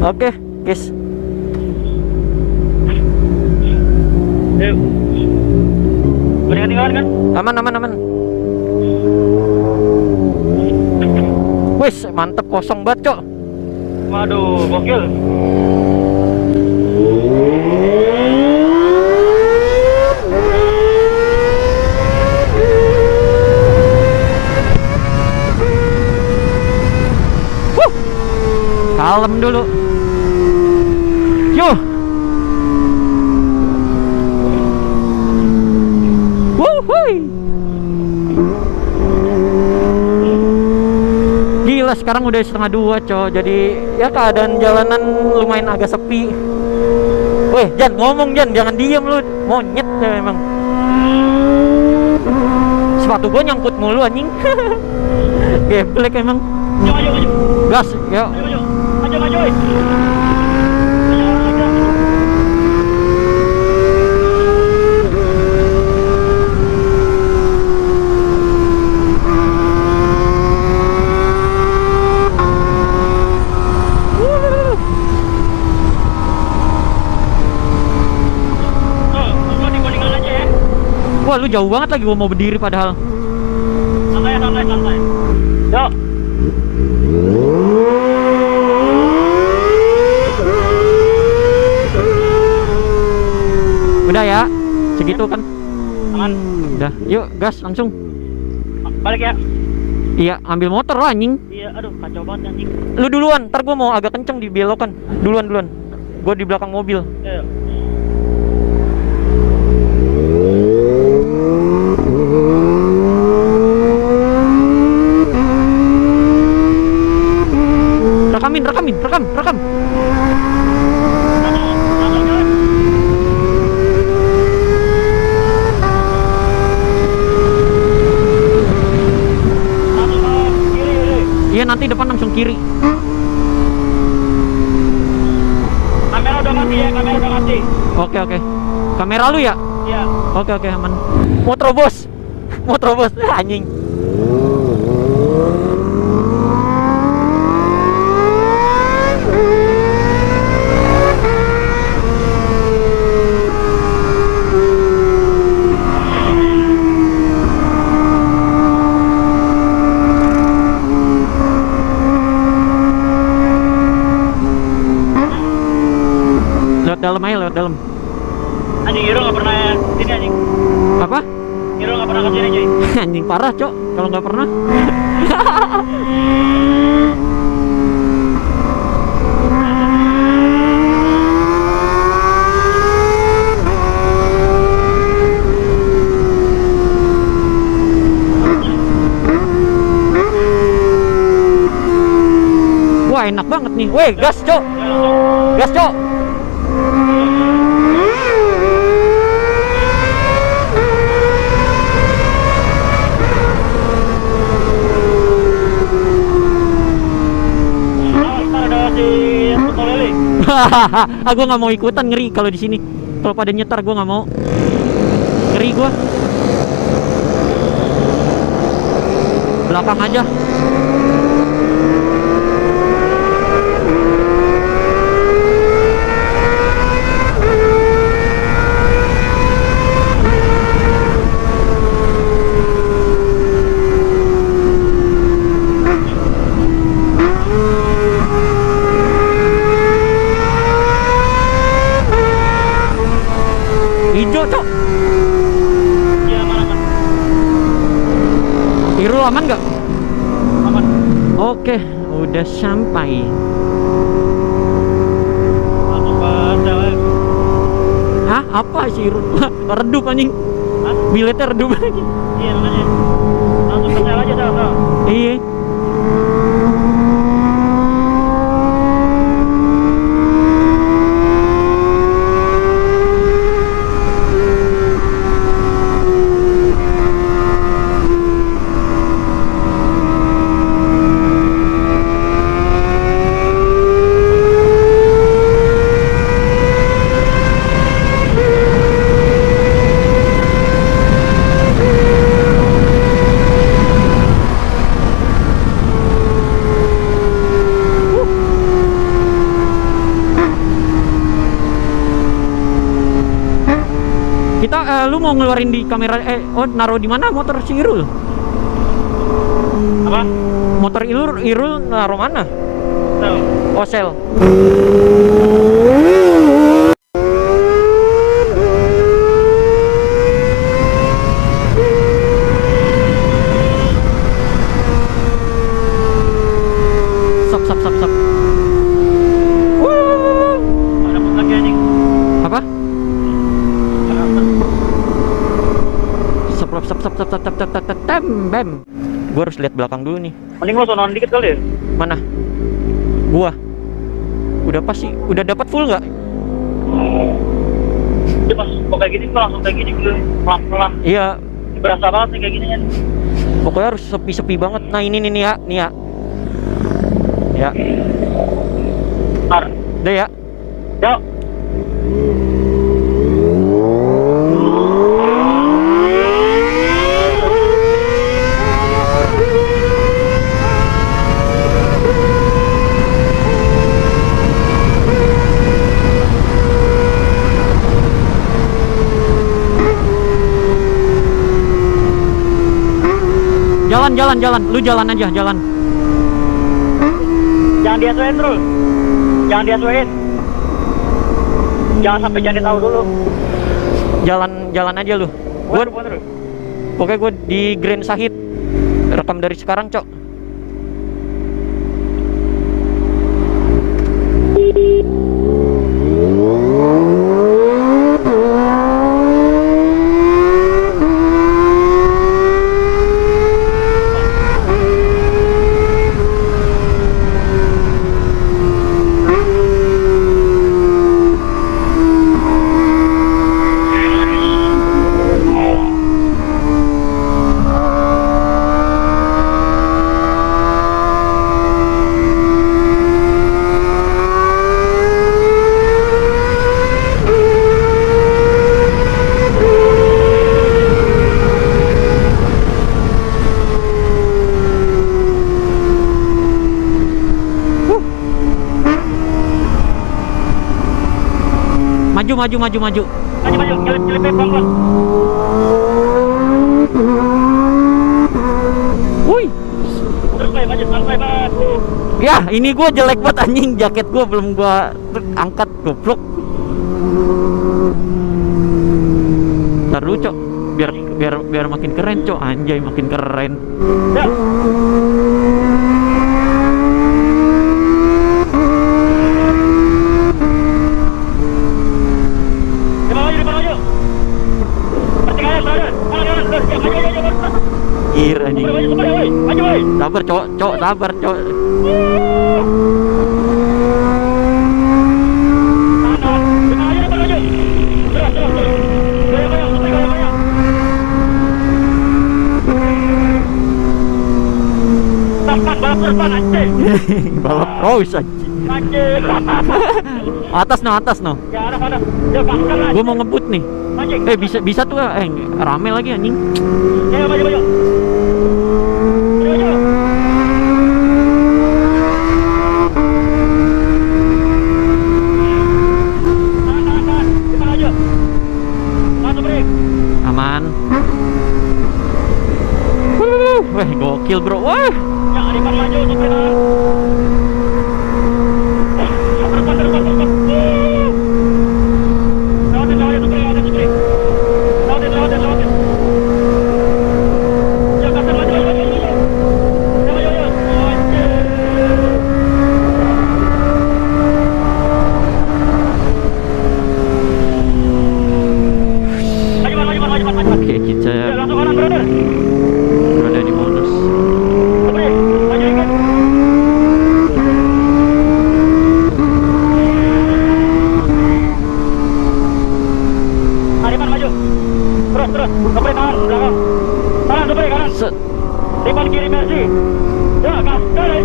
Oke, guys. Yuk. Ketinggalan kan? Aman. Wis, mantep, kosong banget, Cok. Waduh, gokil. Kalem dulu. Yuh. Wuhui. Gila, sekarang udah 1:30, Cok. Jadi ya keadaan jalanan lumayan agak sepi. Weh, Jan, ngomong Jan, jangan diem lu. Monyet ya emang. Sepatu gua nyangkut mulu anjing. Geblek emang. Maju. Gas, yuk. Maju. Wah, lu jauh banget lagi, gua mau berdiri padahal. Santai. Yuk. Udah ya, segitu kan. Aman. Udah, yuk gas langsung. Balik ya. Iya, ambil motor lah anjing. Iya, aduh kacau banget anjing. Lu duluan, ntar gua mau agak kenceng di belokan. Duluan. Gua di belakang mobil. Yuk. Rekam. Iya, nanti depan langsung kiri. Kamera udah mati. Oke. Kamera lu ya? Iya. Oke, aman. Motrobos anjing. Lewat dalam. Anjing Hiro nggak pernah sini anjing. Apa? Hiro nggak pernah kesini cuy. Anjing parah, Cok, kalau nggak pernah. Wah, enak banget nih. Weh, gas, Cok. Aku nggak mau ikutan, ngeri kalau di sini. Kalau pada nyetar gue nggak mau. Ngeri gue. Belakang aja. Hijau, Cok. Iya, aman. Biru aman nggak? Aman. Oke, udah sampai. Langsung pada. Hah? Apa sih? Redup anjing. Hah? Biletnya redup lagi. Iya, makanya. Langsung ke sel aja dah. Iya. Iya, lu mau ngeluarin di kamera naruh di mana motor si Irul? Apa? Motor Irul naruh mana? Sel. Oh, sel. Stop. Dapat lagi anjing. Apa? Stop. Bam. Gua harus lihat belakang dulu nih. Mending lo sonoan dikit kali ya. Mana? Gua. Udah pasti udah dapat full nggak? Dia pas kok kayak gini kok langsung kayak gini gue pelan-pelan. Iya. Berasa banget nih kayak gini kan. Pokoknya harus sepi-sepi banget. Nah ini nih ya, nih ya. Ya. Ntar. Udah ya. Yuk. Jalan. Lu jalan aja, jalan. Jangan diasuhin terus. Jangan diasuhin. Jangan sampai jadi tahu dulu. Jalan aja lu. Gua Buat terus. pokoknya gua di Grand Sahid. Rekam dari sekarang, Cok. Maju. Maju, nyelip pelan-pelan. Wuih. Terus maju, santai banget. Ya, ini gua jelek banget anjing, jaket gua belum gua angkat, goblok. Ntar dulu, Cok. Biar makin keren, Cok. Anjay, makin keren. Ya. Depan maju. Pertigaan, brother. Maju. Ir anjing. Maju, woi. Sabar, Cok. Sabar, Cok. Balap terus anjing. Atas no. Gua mau ngebut nih. Bisa tuh rame lagi anjing. Maju. Aman. Wah, gokil, bro. Wah. Jangan depan maju, depan. Oke, kita berada di bonus. Terus, kepri tangan, belakang. Tangan, kepri kanan. Set. Depan kiri Mercy. Ya, gas, gas,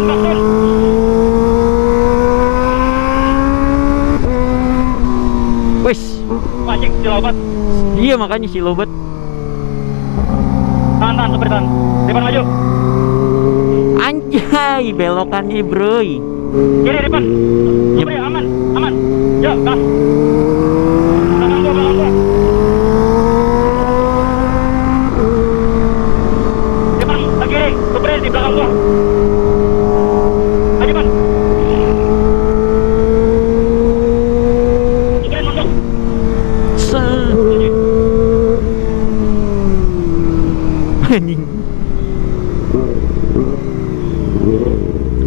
Gaskan. Wis. Anjing, silobat. Iya makanya si lobat. Tahan, seperti tahan. Depan maju. Anjay, belokannya bro. Kiri depan. Supri aman, aman. Yuk, gas. Belakang gua. Depan, ke kiri. Supri di belakang gua. Ayo, Pan. Supri masuk. Anjing.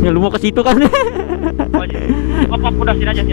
Ya lu mau ke situ kan? Oh, udah sini aja.